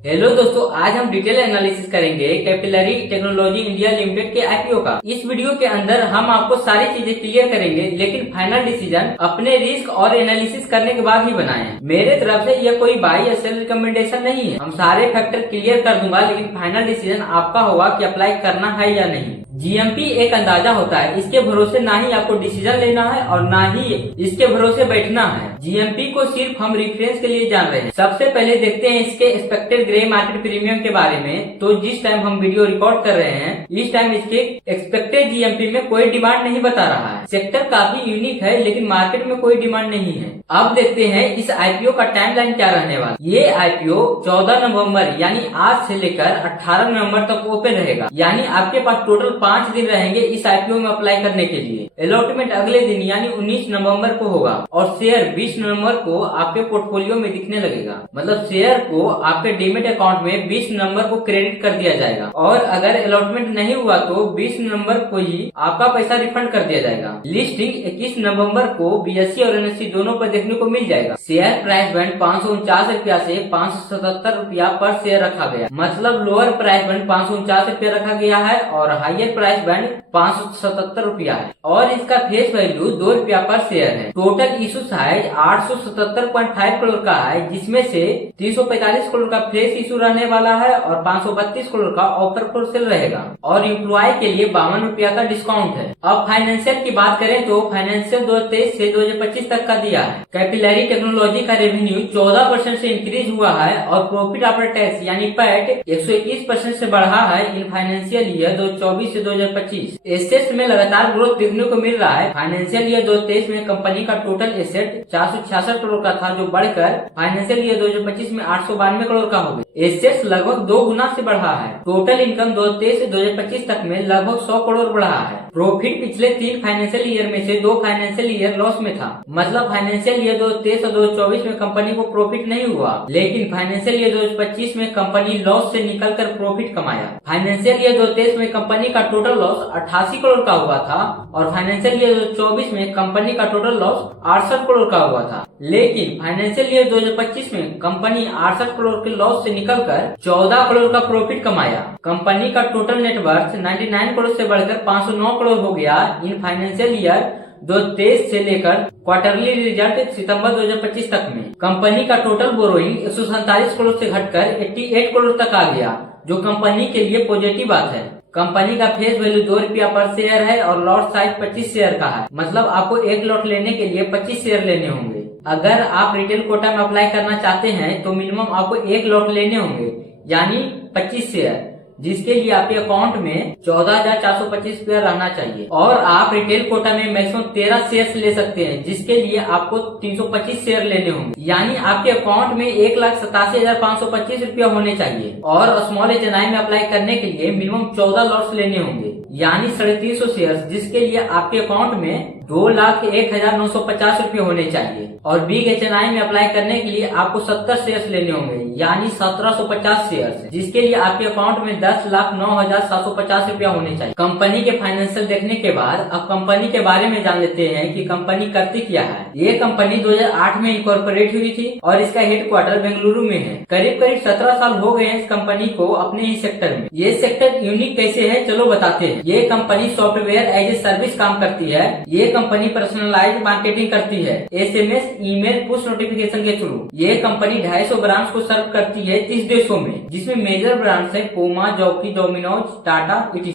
Hello दोस्तों, आज हम डिटेल एनालिसिस करेंगे कैपिलरी टेक्नोलॉजी इंडिया लिमिटेड के आईपीओ का। इस वीडियो के अंदर हम आपको सारी चीजें क्लियर करेंगे, लेकिन फाइनल डिसीजन अपने रिस्क और एनालिसिस करने के बाद ही बनाएं। मेरे तरफ से यह कोई बाई या सेल रिकमेंडेशन नहीं है। हम सारे फैक्टर क्लियर कर दूंगा, लेकिन फाइनल डिसीजन आपका होगा कि अप्लाई करना है या नहीं। जीएमपी एक अंदाजा होता है, इसके भरोसे ना ही आपको डिसीजन लेना है और ना ही इसके भरोसे बैठना है। जीएमपी को सिर्फ हम रेफरेंस के लिए जान रहे हैं। सबसे पहले देखते हैं इसके एक्सपेक्टेड ग्रे मार्केट प्रीमियम के बारे में। तो जिस टाइम हम वीडियो रिकॉर्ड कर रहे हैं, इस टाइम इसके एक्सपेक्टेड जीएमपी में कोई डिमांड नहीं बता रहा है। सेक्टर काफी यूनिक है, लेकिन मार्केट में कोई डिमांड नहीं है। अब देखते हैं इस आईपीओ का टाइमलाइन क्या रहने वाला। ये आईपीओ 14 नवंबर यानी आज से लेकर 18 नवंबर तक ओपन रहेगा। यानी आपके पास टोटल 5 दिन रहेंगे इस आईपीओ में अप्लाई करने के लिए। अलॉटमेंट अगले दिन यानी 19 नवंबर को होगा और शेयर 20 नवंबर को आपके पोर्टफोलियो में दिखने लगेगा। मतलब शेयर को आपके डीमेट अकाउंट में 20 नवंबर को क्रेडिट कर दिया जाएगा और अगर अलॉटमेंट नहीं हुआ तो 20 नवंबर को ही आपका पैसा रिफंड कर दिया जाएगा। लिस्टिंग 21 नवंबर को बीएसई और एनएसई दोनों पर देखने को मिल जाएगा। शेयर प्राइस बैंड 549 रुपया से 577 रुपया पर शेयर रखा गया। मतलब लोअर प्राइस बैंड 549 रुपया रखा गया है और हाइयर प्राइस बैंड 577 रुपया है और इसका फेस वैल्यू 2 रुपया पर शेयर है। टोटल इशू साइज 877.5 करोड़ का है, जिसमें से 345 करोड़ का फ्रेश इशू रहने वाला है और 532 करोड़ का ऑफर फॉर सेल रहेगा और एम्प्लॉय के लिए 52 रुपया का डिस्काउंट है। अब फाइनेंशियल की बात करें तो फाइनेंशियल 2023 से 2025 तक का दिया है। कैपिलरी टेक्नोलॉजी का रेवेन्यू 14% से इंक्रीज हुआ है और प्रॉफिट आफ्टर टैक्स यानी पैट 121% से बढ़ा है इन फाइनेंशियल ईयर 2024 से 2025। एसेट्स में लगातार ग्रोथ देखने को मिल रहा है। फाइनेंशियल ईयर 2023 में कंपनी का टोटल एसेट 466 करोड़ का था, जो बढ़कर फाइनेंशियल ईयर 2025 में 892 करोड़ का हो गया। एसेट्स लगभग 2 गुना से बढ़ा है। टोटल इनकम 2023 से 2025 तक में लगभग 100 करोड़ बढ़ा है। प्रॉफिट पिछले 3 फाइनेंशियल ईयर में से 2 फाइनेंशियल ईयर लॉस में था। मतलब फाइनेंशियल ईयर 2023 और 2024 में कंपनी को प्रॉफिट नहीं हुआ, लेकिन फाइनेंशियल ईयर 2025 में कंपनी लॉस से निकलकर प्रॉफिट कमाया। फाइनेंशियल ईयर 2023 में कंपनी का टोटल लॉस 88 करोड़ का हुआ था और फाइनेंशियल ईयर 2024 में कंपनी का टोटल लॉस 68 करोड़ का हुआ था। लेकिन फाइनेंशियल ईयर 2025 में कंपनी 68 करोड़ के लॉस से निकलकर 14 करोड़ का प्रॉफिट कमाया। कंपनी का टोटल नेटवर्थ 99 करोड़ से बढ़कर 509 करोड़ हो गया इन फाइनेंशियल ईयर 2023 से लेकर क्वार्टरली रिजल्ट सितंबर 2025 तक में। कंपनी का टोटल बोरोइंग 147 करोड़ से घटकर 88 करोड़ तक आ गया, जो कंपनी के लिए पॉजिटिव बात है। कंपनी का फेस वैल्यू 2 रुपया पर शेयर है और लॉट साइज 25 शेयर का है। मतलब आपको एक लॉट लेने के लिए 25 शेयर लेने होंगे। अगर आप रिटेल कोटा में अप्लाई करना चाहते हैं तो मिनिमम आपको एक लॉट लेने होंगे यानी 25 शेयर, जिसके लिए आपके अकाउंट में 14,425 रुपया रहना चाहिए और आप रिटेल कोटा में मैक्सिमम 13 शेयर ले सकते हैं, जिसके लिए आपको 325 शेयर लेने होंगे। यानी आपके अकाउंट में 1,87,525 रुपया होने चाहिए और स्मॉल एचएनआई में अप्लाई करने के लिए मिनिमम 14 लॉट्स लेने होंगे यानी 350 शेयर, जिसके लिए आपके अकाउंट में 2,01,950 रुपये होने चाहिए और बिग एचएनआई में अप्लाई करने के लिए आपको 70 शेयर्स लेने होंगे यानी 1750 शेयर्स, जिसके लिए आपके अकाउंट में 10,09,750 रुपया होने चाहिए। कंपनी के फाइनेंशियल देखने के बाद अब कंपनी के बारे में जान लेते हैं कि कंपनी करती क्या है। ये कंपनी 2008 में इनकॉर्पोरेट हुई थी और इसका हेडक्वार्टर बेंगलुरु में है। करीब 17 साल हो गए हैं इस कंपनी को अपने ही सेक्टर में। ये सेक्टर यूनिक कैसे है, चलो बताते हैं। ये company software as a service काम करती है। ये कंपनी पर्सनलाइज मार्केटिंग करती है एसएमएस, ईमेल, पुश नोटिफिकेशन के थ्रू। ये कंपनी 250 ब्रांड्स को सर्व करती है 30 देशों में, जिसमें मेजर ब्रांड्स है पूमा, जॉकी, डोमिनोज, टाटा,